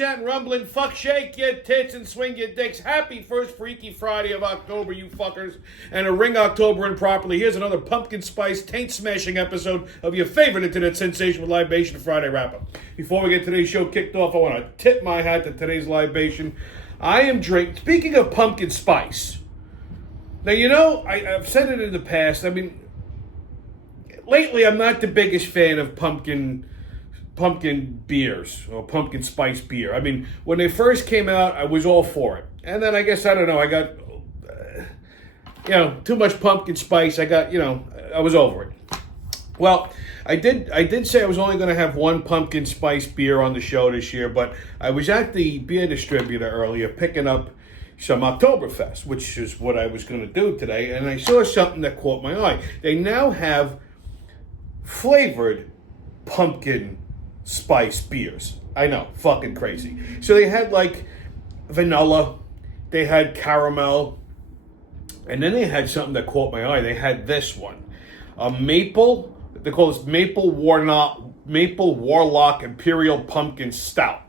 chatting, rumbling, fuck, shake your tits and swing your dicks. Happy first Freaky Friday of October, you fuckers. And a ring October improperly. Here's another pumpkin spice, taint-smashing episode of your favorite internet sensation with Libation Friday Wrap-Up. Before we get today's show kicked off, I want to tip my hat to today's libation. I am drinking, speaking of pumpkin spice. Now, you know, I've said it in the past. I mean, lately I'm not the biggest fan of pumpkin beers or pumpkin spice beer. I mean, when they first came out, I was all for it. And then I guess, I don't know, I got, too much pumpkin spice. I got, I was over it. Well, I did say I was only going to have one pumpkin spice beer on the show this year, but I was at the beer distributor earlier picking up some Oktoberfest, which is what I was going to do today, and I saw something that caught my eye. They now have flavored pumpkin spice beers. I know, fucking crazy. So they had like vanilla, they had caramel, and then they had something that caught my eye. They had this one, a maple. They call this Maple Warlock Imperial Pumpkin Stout,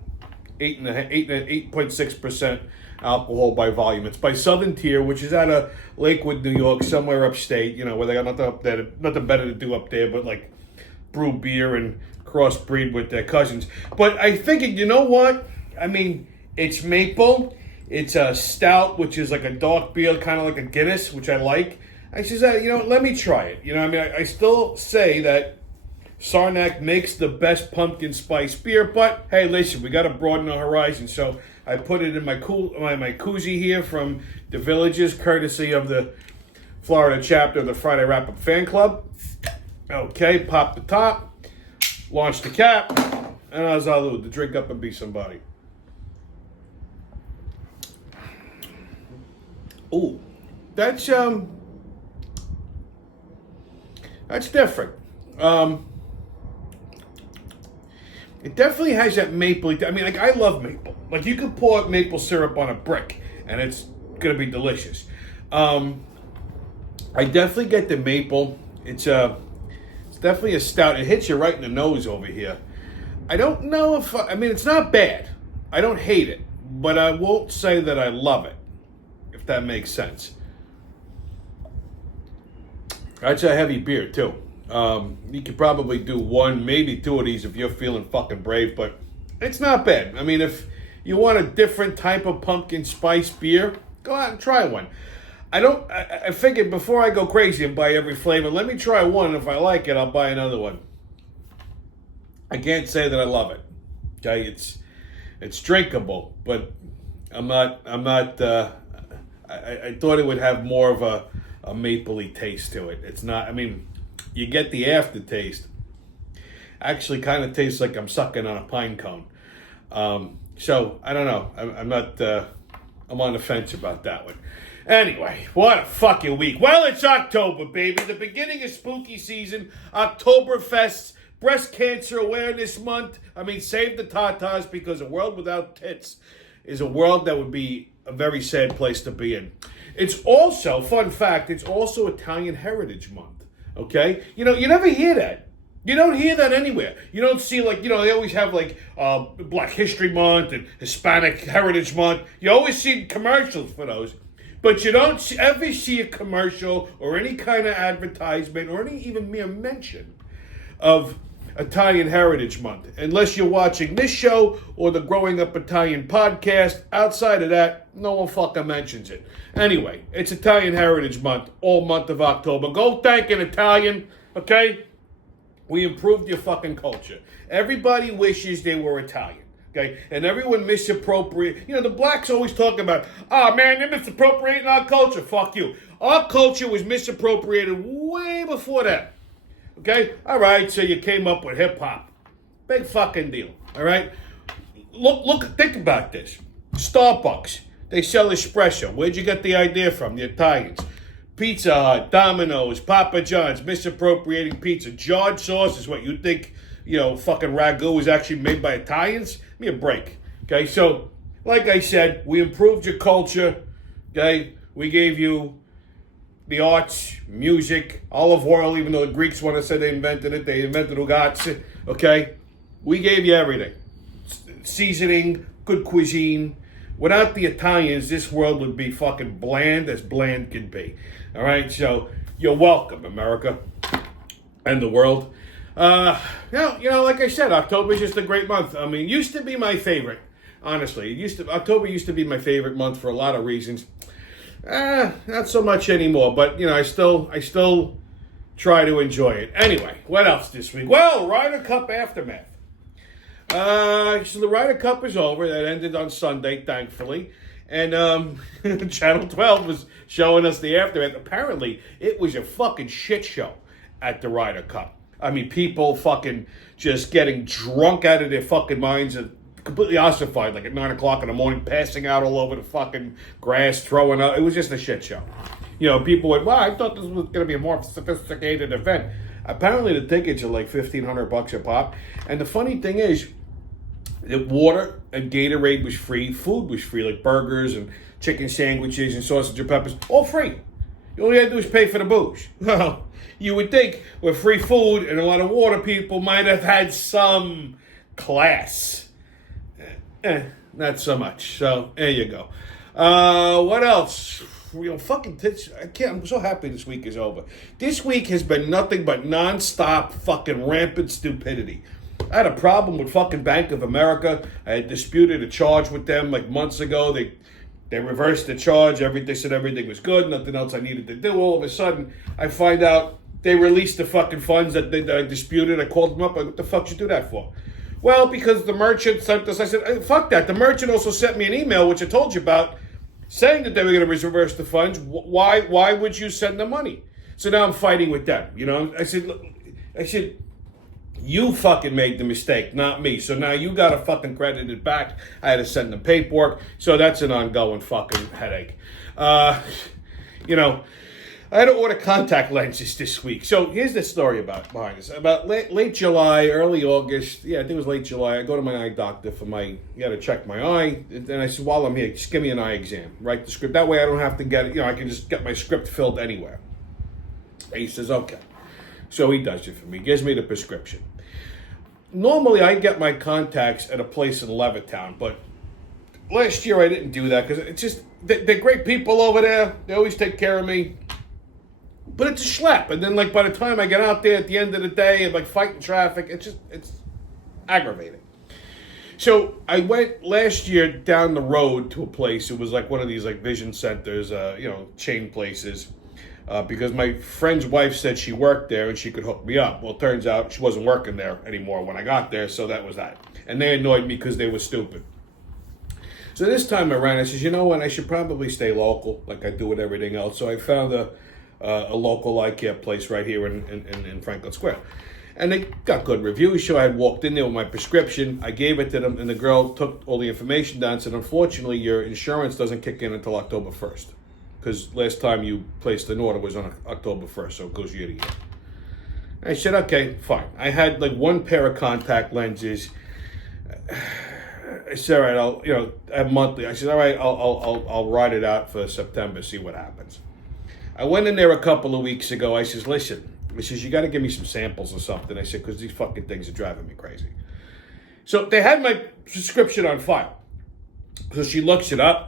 8.6% alcohol by volume. It's by Southern Tier, which is out of Lakewood, New York, somewhere upstate. Where they got nothing better to do up there, but like brew beer and crossbreed with their cousins. But I figured, you know what? I mean, it's maple. It's a stout, which is like a dark beer, kind of like a Guinness, which I like. I says, let me try it. I still say that Saranac makes the best pumpkin spice beer, but hey, listen, we got to broaden our horizon. So I put it in my koozie here from the Villages, courtesy of the Florida chapter of the Friday Wrap-Up Fan Club. Okay, pop the top. Launch the cap, and azalud, to drink up and be somebody. Ooh, that's different. It definitely has that maple. I mean, like, I love maple. Like, you could pour maple syrup on a brick, and it's gonna be delicious. I definitely get the maple. It's definitely a stout. It hits you right in the nose over here. I don't know if... it's not bad. I don't hate it. But I won't say that I love it, if that makes sense. That's a heavy beer, too. You could probably do one, maybe two of these if you're feeling fucking brave, but it's not bad. I mean, if you want a different type of pumpkin spice beer, go out and try one. I figured before I go crazy and buy every flavor, let me try one. If I like it, I'll buy another one. I can't say that I love it. Okay, it's drinkable, but I thought it would have more of a mapley taste to it. It's not, you get the aftertaste. Actually kind of tastes like I'm sucking on a pine cone. So, I don't know. I'm on the fence about that one. Anyway, what a fucking week. Well, it's October, baby. The beginning of spooky season. Oktoberfest. Breast Cancer Awareness Month. Save the tatas, because a world without tits is a world that would be a very sad place to be in. It's also, fun fact, it's also Italian Heritage Month. Okay? You never hear that. You don't hear that anywhere. You don't see, they always have, Black History Month and Hispanic Heritage Month. You always see commercials for those. But you don't ever see a commercial or any kind of advertisement or any even mere mention of Italian Heritage Month, unless you're watching this show or the Growing Up Italian podcast. Outside of that, no one fucking mentions it. Anyway, it's Italian Heritage Month, all month of October. Go thank an Italian, okay? We improved your fucking culture. Everybody wishes they were Italian. Okay, and everyone misappropriate. The blacks always talk about, man, they're misappropriating our culture. Fuck you. Our culture was misappropriated way before that. Okay? All right, so you came up with hip-hop. Big fucking deal. All right? Look, think about this. Starbucks, they sell espresso. Where'd you get the idea from? The Italians. Pizza Hut, Domino's, Papa John's, misappropriating pizza. Jarred sauce is what you think, fucking ragu is actually made by Italians? Give me a break. Okay, so, like I said, we improved your culture. Okay? We gave you the arts, music, olive oil, even though the Greeks want to say they invented it. They invented ugats. Okay? We gave you everything. Seasoning, good cuisine. Without the Italians, this world would be fucking bland as bland can be. All right, so you're welcome, America and the world. Like I said, October is just a great month. I mean, it used to be my favorite. Honestly, October used to be my favorite month for a lot of reasons. Not so much anymore, but I still try to enjoy it. Anyway, what else this week? Well, Ryder Cup aftermath. So the Ryder Cup is over. That ended on Sunday, thankfully. And Channel 12 was showing us the aftermath. Apparently, it was a fucking shit show at the Ryder Cup. I mean, people fucking just getting drunk out of their fucking minds and completely ossified, like at 9 o'clock in the morning, passing out all over the fucking grass, throwing up. It was just a shit show. People went, wow, I thought this was going to be a more sophisticated event. Apparently, the tickets are like $1,500 a pop. And the funny thing is, the water and Gatorade was free. Food was free, like burgers and chicken sandwiches and sausage and peppers, all free. You all you had to do is pay for the booze. Well, you would think with free food and a lot of water, people might have had some class. Not so much. So there you go. What else? I'm so happy this week is over. This week has been nothing but nonstop fucking rampant stupidity. I had a problem with fucking Bank of America. I had disputed a charge with them like months ago. They reversed the charge. They said everything was good. Nothing else I needed to do. All of a sudden, I find out they released the fucking funds that I disputed. I called them up. What the fuck did you do that for? Well, because the merchant sent us. I said, fuck that. The merchant also sent me an email, which I told you about, saying that they were going to reverse the funds. Why would you send the money? So now I'm fighting with them. I said, you fucking made the mistake, not me. So now you got to fucking credit it back. I had to send them paperwork. So that's an ongoing fucking headache. I had to order contact lenses this week. So here's the story behind this. About late July, early August. Yeah, I think it was late July. I go to my eye doctor you got to check my eye. And I said, while I'm here, just give me an eye exam. Write the script. That way I don't have to get it. I can just get my script filled anywhere. And he says, okay. So he does it for me. Gives me the prescription. Normally, I get my contacts at a place in Levittown, but last year I didn't do that because it's just, they're great people over there. They always take care of me. But it's a schlep. And then, by the time I get out there at the end of the day, I'm, fighting traffic. It's aggravating. So I went last year down the road to a place. It was one of these, vision centers, chain places. Because my friend's wife said she worked there and she could hook me up. Well, it turns out she wasn't working there anymore when I got there, so that was that. And they annoyed me because they were stupid. So this time around, I said, you know what, I should probably stay local like I do with everything else. So I found a local eye care place right here in Franklin Square. And they got good reviews. So I had walked in there with my prescription. I gave it to them, and the girl took all the information down and said, unfortunately, your insurance doesn't kick in until October 1st. Because last time you placed an order was on October 1st, so it goes year to year. I said, okay, fine. I had one pair of contact lenses. I said, all right, I have monthly. I said, all right, I'll ride it out for September, see what happens. I went in there a couple of weeks ago. I says, listen, you got to give me some samples or something. I said, because these fucking things are driving me crazy. So they had my prescription on file. So she looks it up.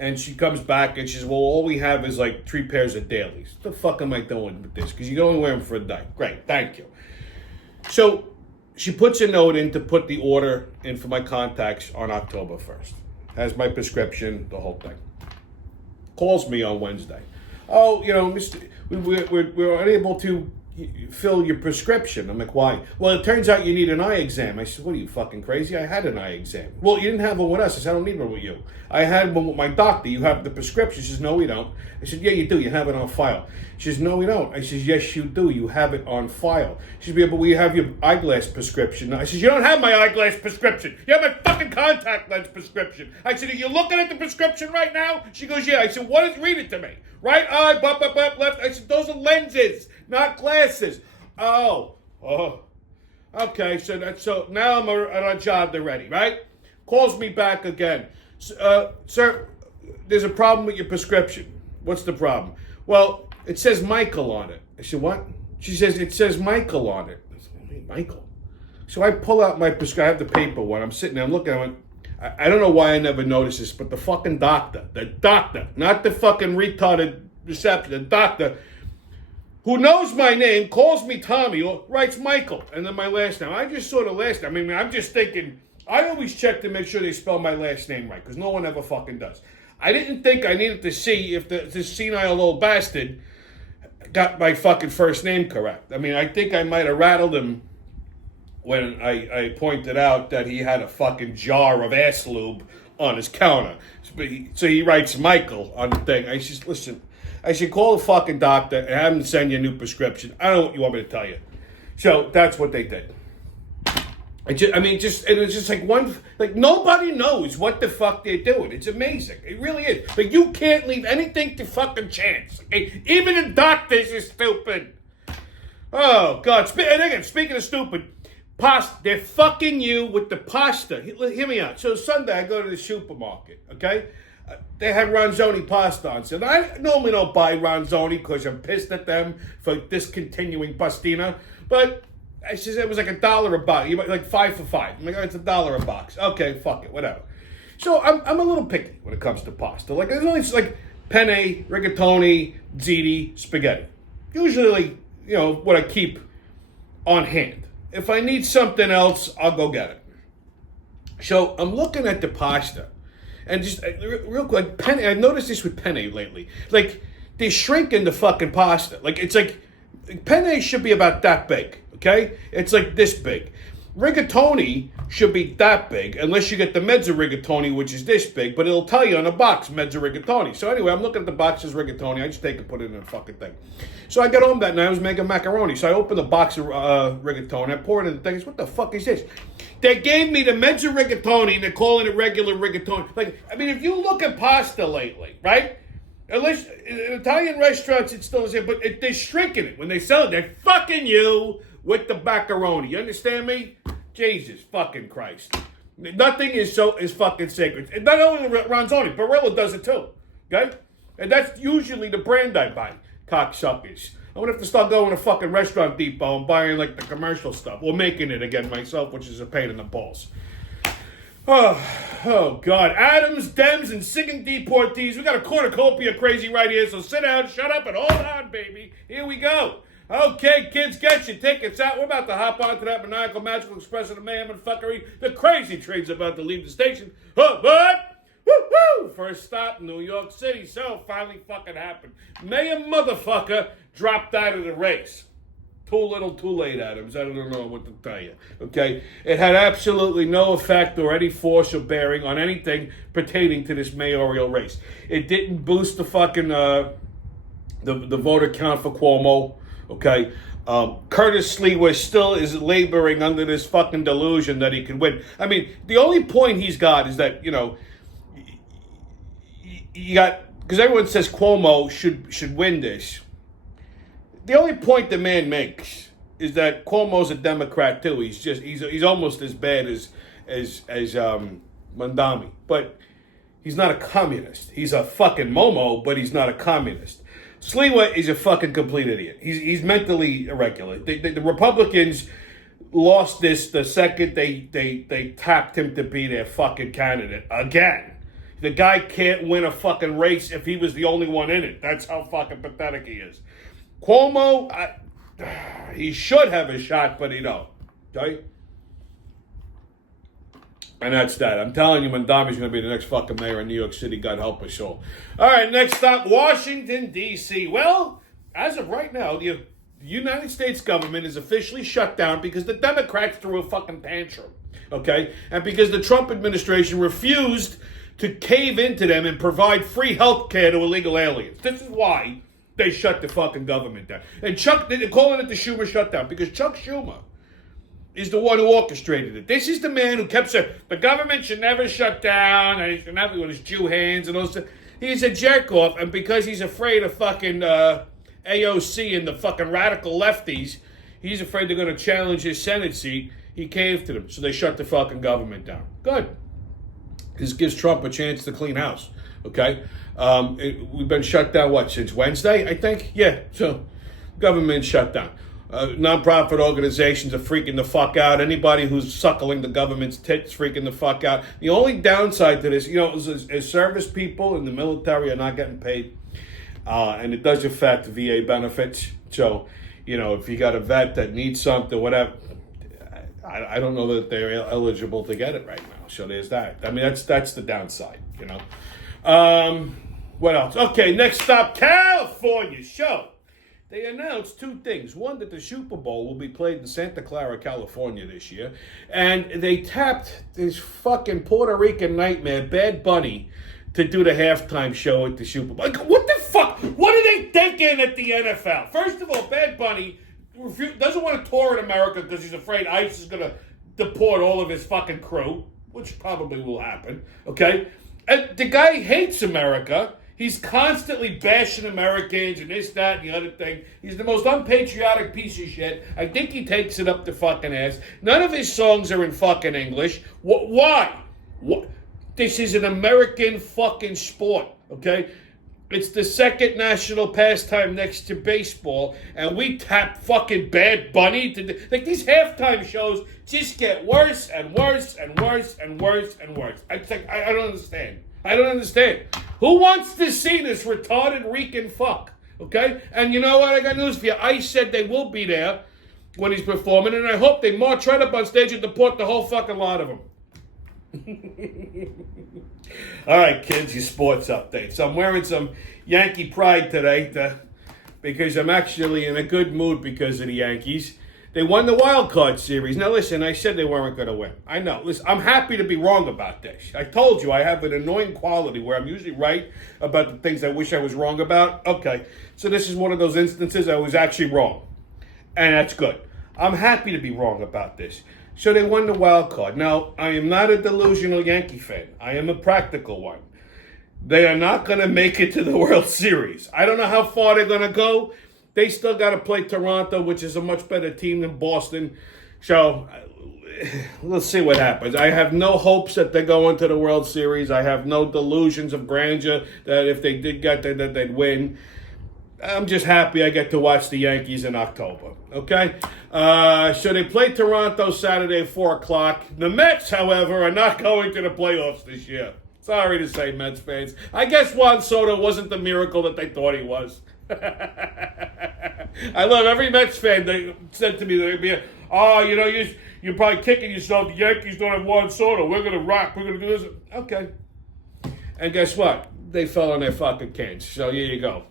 And she comes back and she says, well, all we have is 3 pairs of dailies. What the fuck am I doing with this? Because you can only wear them for a day. Great, thank you. So she puts a note in to put the order in for my contacts on October 1st. Has my prescription, the whole thing. Calls me on Wednesday. Oh, Mr. We're unable to fill your prescription. I'm like, why? Well, it turns out you need an eye exam. I said, what are you, fucking crazy? I had an eye exam. Well, you didn't have one with us. I said, I don't need one with you. I had one with my doctor. You have the prescription. She says, no, we don't. I said, yeah, you do. You have it on file. She says, no, we don't. I says, yes, you do. You have it on file. She says, yeah, but we have your eyeglass prescription. I says, you don't have my eyeglass prescription. You have my fucking contact lens prescription. I said, are you looking at the prescription right now? She goes, yeah. I said, what is, read it to me. Right eye, left. I said, those are lenses, not glasses. Oh. Okay, so now I'm on a job already, right? Calls me back again. Sir, there's a problem with your prescription. What's the problem? Well, it says Michael on it. I said, what? She says, it says Michael on it. I said, hey, Michael. So I pull out my prescription. I have the paper one. I'm sitting there, I'm looking at it. I don't know why I never noticed this, but the fucking doctor, not the fucking retarded reception, the doctor who knows my name, calls me Tommy, or writes Michael, and then my last name. I just saw the last name. I mean, I'm just thinking, I always check to make sure they spell my last name right, because no one ever fucking does. I didn't think I needed to see if this senile old bastard got my fucking first name correct. I mean, I think I might have rattled him when I pointed out that he had a fucking jar of ass lube on his counter. So he writes Michael on the thing. I said, listen, I should call the fucking doctor and have him send you a new prescription. I don't know what you want me to tell you. So that's what they did. And it's just like nobody knows what the fuck they're doing. It's amazing. It really is. But you can't leave anything to fucking chance. Okay? Even the doctors are stupid. Oh, God. And again, speaking of stupid, pasta. They're fucking you with the pasta. Hear me out. So Sunday, I go to the supermarket, okay? They had Ronzoni pasta on. So I normally don't buy Ronzoni because I'm pissed at them for discontinuing pastina. But I said it was like $1 a box. Like 5 for 5. I'm like, oh, it's $1 a box. Okay, fuck it, whatever. So I'm a little picky when it comes to pasta. Like, there's only like penne, rigatoni, ziti, spaghetti. Usually, what I keep on hand. If I need something else, I'll go get it. So I'm looking at the pasta. And just real quick, penne, I've noticed this with penne lately. Like, they're shrinking the fucking pasta. Like, it's like, penne should be about that big, okay? It's like this big. Rigatoni should be that big, unless you get the mezzo rigatoni, which is this big, but it'll tell you on the box, mezzo rigatoni. So anyway, I'm looking at the box, says rigatoni. I just take it, put it in a fucking thing. So I get home that night, I was making macaroni. So I open the box of rigatoni, I pour it in the thing. What the fuck is this? They gave me the mezzo rigatoni, and they're calling it regular rigatoni. Like, I mean, if you look at pasta lately, right? Unless in Italian restaurants, it's still the same, but they're shrinking it when they sell it. They're fucking you with the macaroni. You understand me? Jesus fucking Christ. Nothing is fucking sacred. And not only Ronzoni, Barilla does it too. Okay? And that's usually the brand I buy. Cocksuckers. I'm gonna have to start going to fucking Restaurant Depot and buying like the commercial stuff. Or making it again myself, which is a pain in the balls. Oh God. Adams, Dems, and singing Deportees. We got a cornucopia crazy right here, so sit down, shut up, and hold on, baby. Here we go. Okay, kids, get your tickets out. We're about to hop onto that maniacal, magical express of the mayhem and fuckery. The crazy train's about to leave the station. Oh, but, woo-hoo! First stop, New York City. So, finally fucking happened. Mayor motherfucker dropped out of the race. Too little, too late, Adams. I don't know what to tell you. Okay? It had absolutely no effect or any force or bearing on anything pertaining to this mayoral race. It didn't boost the fucking, the voter count for Cuomo. Okay, Curtis Sliwa still is laboring under this fucking delusion that he can win. I mean, the only point he's got is that, you got, because everyone says Cuomo should win this. The only point the man makes is that Cuomo's a Democrat too. He's almost as bad as Mondami, but he's not a communist. He's a fucking Momo, but he's not a communist. Sliwa is a fucking complete idiot. He's mentally irregular. The Republicans lost this the second they tapped him to be their fucking candidate again. The guy can't win a fucking race if he was the only one in it. That's how fucking pathetic he is. Cuomo, he should have a shot, but he don't. Okay? And that's that. I'm telling you, Mondami's going to be the next fucking mayor in New York City. God help us all. All right, next stop, Washington, D.C. Well, as of right now, the United States government is officially shut down because the Democrats threw a fucking tantrum. Okay? And because the Trump administration refused to cave into them and provide free health care to illegal aliens. This is why they shut the fucking government down. And they're calling it the Schumer shutdown because Chuck Schumer is the one who orchestrated it. This is the man who kept saying, the government should never shut down, and he should never with his Jew hands and all this. He's a jerk-off, and because he's afraid of fucking AOC and the fucking radical lefties, he's afraid they're going to challenge his Senate seat. He caved to them, so they shut the fucking government down. Good. This gives Trump a chance to clean house, okay? We've been shut down, since Wednesday, I think? Yeah, so government shut down. nonprofit organizations are freaking the fuck out. Anybody who's suckling the government's tits freaking the fuck out. The only downside to this, is service people in the military are not getting paid. And it does affect VA benefits. So, if you got a vet that needs something, whatever, I don't know that they're eligible to get it right now. So there's that. I mean, that's the downside, What else? Okay, next stop, California show. They announced two things. One, that the Super Bowl will be played in Santa Clara, California this year. And they tapped this fucking Puerto Rican nightmare, Bad Bunny, to do the halftime show at the Super Bowl. Like, what the fuck? What are they thinking at the NFL? First of all, Bad Bunny doesn't want to tour in America because he's afraid ICE is going to deport all of his fucking crew, which probably will happen, okay? And the guy hates America. He's constantly bashing Americans and this, that, and the other thing. He's the most unpatriotic piece of shit. I think he takes it up the fucking ass. None of his songs are in fucking English. Why? What? This is an American fucking sport, okay? It's the second national pastime next to baseball, and we tap fucking Bad Bunny to like these halftime shows just get worse and worse and worse and worse and worse. I don't understand. I don't understand. Who wants to see this retarded Rican fuck? Okay? And you know what? I got news for you. ICE said they will be there when he's performing, and I hope they march right up on stage and deport the whole fucking lot of them. All right, kids, your sports update. So I'm wearing some Yankee pride today because I'm actually in a good mood because of the Yankees. They won the wild card series. Now, listen, I said they weren't going to win. I know. Listen, I'm happy to be wrong about this. I told you I have an annoying quality where I'm usually right about the things I wish I was wrong about. Okay, so this is one of those instances I was actually wrong. And that's good. I'm happy to be wrong about this. So they won the wild card. Now, I am not a delusional Yankee fan. I am a practical one. They are not going to make it to the World Series. I don't know how far they're going to go. They still got to play Toronto, which is a much better team than Boston. So let's see what happens. I have no hopes that they go into the World Series. I have no delusions of grandeur that if they did get there, that they'd win. I'm just happy I get to watch the Yankees in October, okay? So they play Toronto Saturday at 4 o'clock. The Mets, however, are not going to the playoffs this year. Sorry to say, Mets fans. I guess Juan Soto wasn't the miracle that they thought he was. I love every Mets fan. They said to me, you're probably kicking yourself. The Yankees don't have Juan Soto. We're going to rock. We're going to do this. Okay. And guess what? They fell on their fucking cans. So here you go.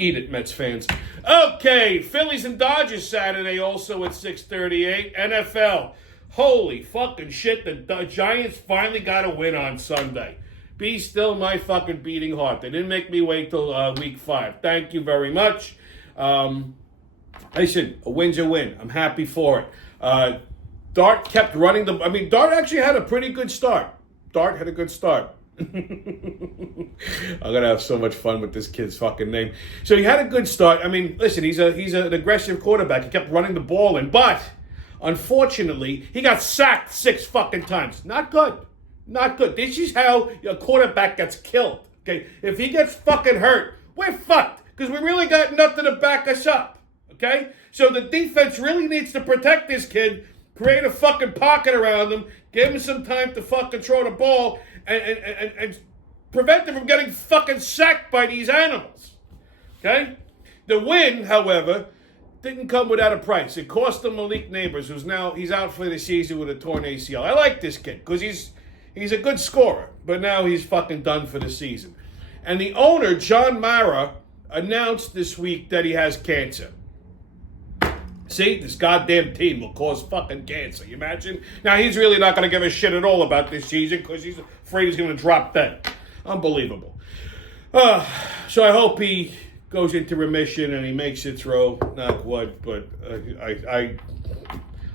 Eat it, Mets fans. Okay, Phillies and Dodgers Saturday also at 6:38. NFL. Holy fucking shit, the Giants finally got a win on Sunday. Be still my fucking beating heart. They didn't make me wait till week 5. Thank you very much. Listen, a win's a win. I'm happy for it. Dart kept running Dart actually had a pretty good start. Dart had a good start. I'm gonna have so much fun with this kid's fucking name. So he had a good start. Listen, he's an aggressive quarterback. He kept running the ball in, but unfortunately, he got sacked 6 fucking times. Not good. Not good. This is how a quarterback gets killed. Okay, if he gets fucking hurt, we're fucked because we really got nothing to back us up. Okay, so the defense really needs to protect this kid, create a fucking pocket around him, give him some time to fucking throw the ball. And prevent them from getting fucking sacked by these animals. Okay? The win, however, didn't come without a price. It cost them Malik Neighbors, he's out for the season with a torn ACL. I like this kid because he's a good scorer, but now he's fucking done for the season. And the owner, John Mara, announced this week that he has cancer. See, this goddamn team will cause fucking cancer. You imagine? Now, he's really not going to give a shit at all about this season because he's afraid he's going to drop dead. Unbelievable. So I hope he goes into remission and he makes it through. Not what, but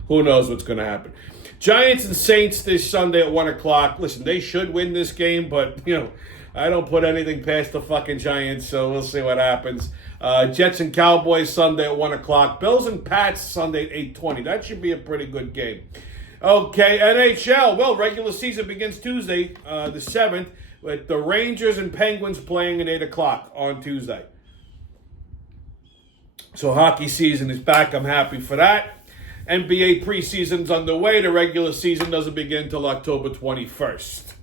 who knows what's going to happen. Giants and Saints this Sunday at 1 o'clock. Listen, they should win this game, but, I don't put anything past the fucking Giants, so we'll see what happens. Jets and Cowboys Sunday at 1 o'clock. Bills and Pats Sunday at 8:20. That should be a pretty good game. Okay, NHL. Well, regular season begins Tuesday, the 7th, with the Rangers and Penguins playing at 8 o'clock on Tuesday. So hockey season is back. I'm happy for that. NBA preseason's underway. The regular season doesn't begin until October 21st.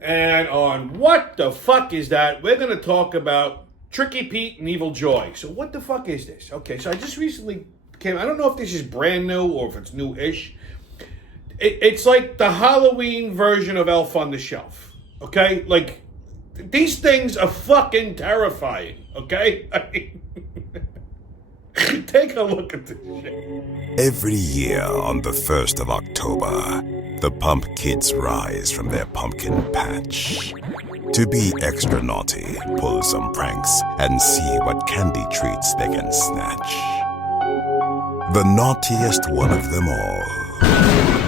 And on What the Fuck Is That, we're going to talk about Tricky Pete and Evil Joy. So what the fuck is this? Okay, so I just recently I don't know if this is brand new or if it's new-ish. It's like the Halloween version of Elf on the Shelf. Okay? Like, these things are fucking terrifying. Okay? I mean, take a look at this shit. Every year on the 1st of October, the Pump Kids rise from their pumpkin patch. To be extra naughty, pull some pranks, and see what candy treats they can snatch. The naughtiest one of them all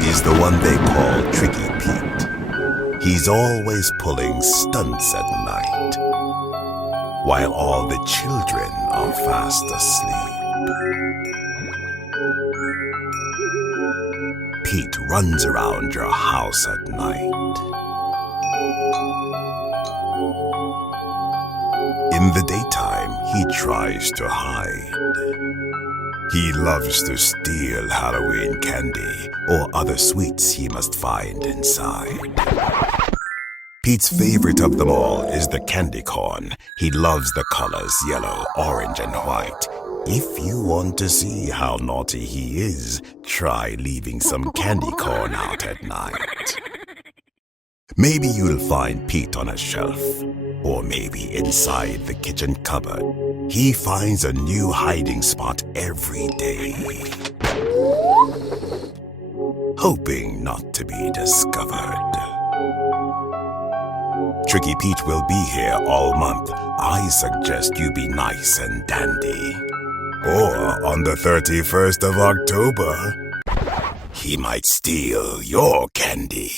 is the one they call Tricky Pete. He's always pulling stunts at night, while all the children are fast asleep. Pete runs around your house at night. In the daytime, he tries to hide. He loves to steal Halloween candy or other sweets he must find inside. Pete's favorite of them all is the candy corn. He loves the colors yellow, orange, and white. If you want to see how naughty he is, try leaving some candy corn out at night. Maybe you'll find Pete on a shelf, or maybe inside the kitchen cupboard. He finds a new hiding spot every day, hoping not to be discovered. Tricky Pete will be here all month. I suggest you be nice and dandy. Or on the 31st of October, he might steal your candy.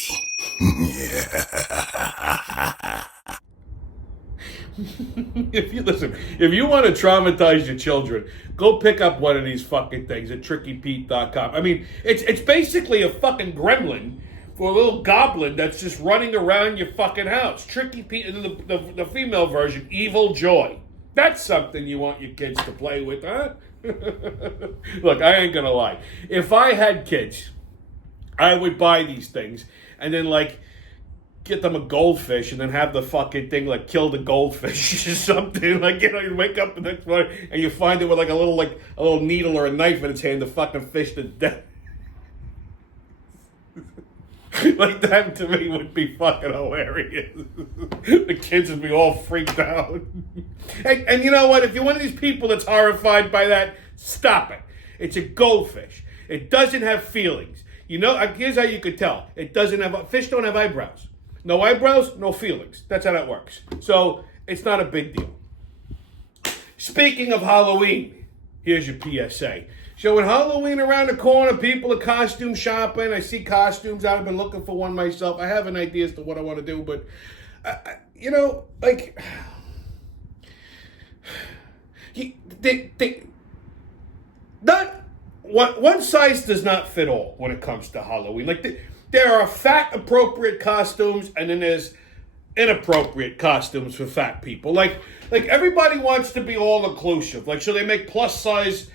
If you want to traumatize your children, go pick up one of these fucking things at trickypete.com. I mean, it's basically a fucking gremlin for a little goblin that's just running around your fucking house. Tricky Pete, and the female version, Evil Joy. That's something you want your kids to play with, huh? Look, I ain't gonna lie. If I had kids, I would buy these things and then, like, get them a goldfish and then have the fucking thing, like, kill the goldfish or something. Like, you know, you wake up the next morning and you find it with, like, a little needle or a knife in its hand to fucking fish to death. Like, that to me would be fucking hilarious. The kids would be all freaked out. And you know what? If you're one of these people that's horrified by that, stop it. It's a goldfish. It doesn't have feelings. You know, here's how you could tell. Fish don't have eyebrows. No eyebrows, no feelings. That's how that works. So, it's not a big deal. Speaking of Halloween, here's your PSA. So with Halloween around the corner, people are costume shopping. I see costumes out. I've been looking for one myself. I have an idea as to what I want to do, but, you know, like, one size does not fit all when it comes to Halloween. Like, there are fat appropriate costumes, and then there's inappropriate costumes for fat people. Like everybody wants to be all inclusive. Like, so they make plus size.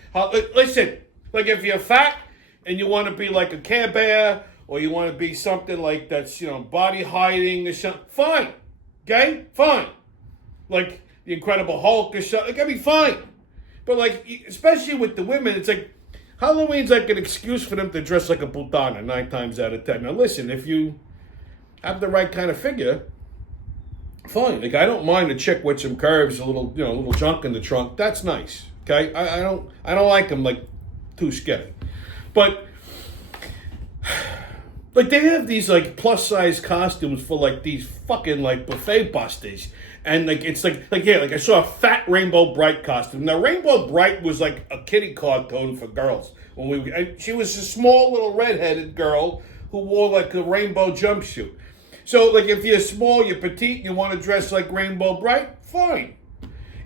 Listen, like, if you're fat and you want to be like a Care Bear, or you want to be something like that's, you know, body hiding or something, fine. Okay? Fine. Like the Incredible Hulk or something, like, I mean, fine. But, like, especially with the women, it's like, Halloween's like an excuse for them to dress like a putana 9 times out of 10. Now, listen, if you have the right kind of figure, fine. Like, I don't mind a chick with some curves, a little junk in the trunk. That's nice. Okay, I don't like them, like, too skinny. But, like, they have these, like, plus size costumes for, like, these fucking, like, buffet busters, and, like, it's like I saw a fat Rainbow Bright costume. Now, Rainbow Bright was like a kiddie cartoon for girls. She was a small little redheaded girl who wore, like, a rainbow jumpsuit. So, like, if you're small, you're petite, and you want to dress like Rainbow Bright, fine.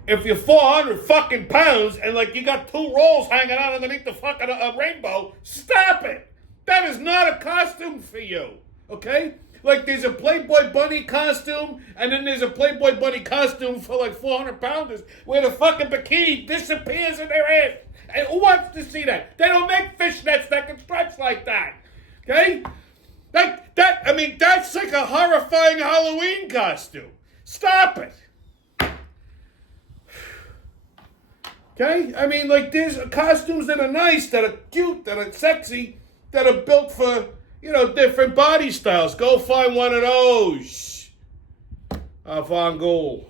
If you're 400 fucking pounds and, like, you got 2 rolls hanging out underneath the fucking rainbow, stop it. That is not a costume for you, okay? Like there's a Playboy Bunny costume, and then there's a Playboy Bunny costume for like 400 pounders where the fucking bikini disappears in their ass. And who wants to see that? They don't make fishnets that can stretch like that. Okay? That's like a horrifying Halloween costume. Stop it. Okay? I mean, like, there's costumes that are nice, that are cute, that are sexy, that are built for, different body styles. Go find one of those. Avant-garde.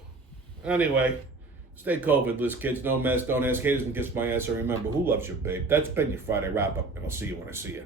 Anyway, stay COVID-less, kids. No mess, don't ask haters, and kiss my ass. And remember, who loves your babe? That's been your Friday wrap-up, and I'll see you when I see you.